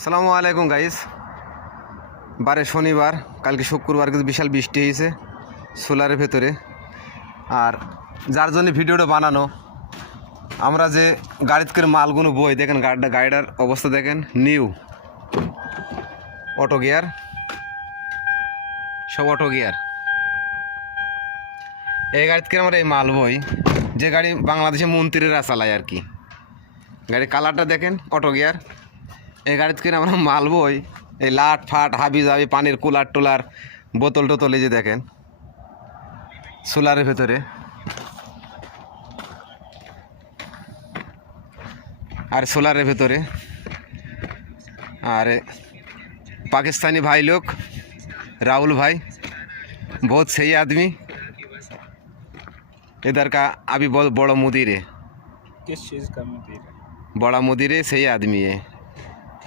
আসসালামু আলাইকুম গাইস। বারে শনিবার, কালকে শুক্রবার কিন্তু বিশাল বৃষ্টি হয়েছে সোলারের ভেতরে। আর যার জন্য ভিডিওটা বানানো, আমরা যে গাড়িতে করে মালগুলো বই দেখেন, গাড়িটার অবস্থা দেখেন, নিউ অটো গিয়ার, সব অটো গিয়ার। এই গাড়িতে করে আমরা এই মাল বই, যে গাড়ি বাংলাদেশে মন্ত্রীরা চালায় আর কি। গাড়ির কালারটা দেখেন, অটো গিয়ার। এই গাড়িতে করে আমরা মাল বই, এই লাট ফাট হাবি জাবি পানির কুলার টুলার বোতল টোতল, এই যে দেখেন সোলারের ভেতরে। আর সোলারের ভেতরে আর पाकिस्तानी भाई लोग, राहुल भाई बहुत सही आदमी, इधर का अभी बहुत बड़ा मुदीर है। किस चीज़ का मुदीर है? बड़ा मुदीर है, सही आदमी है।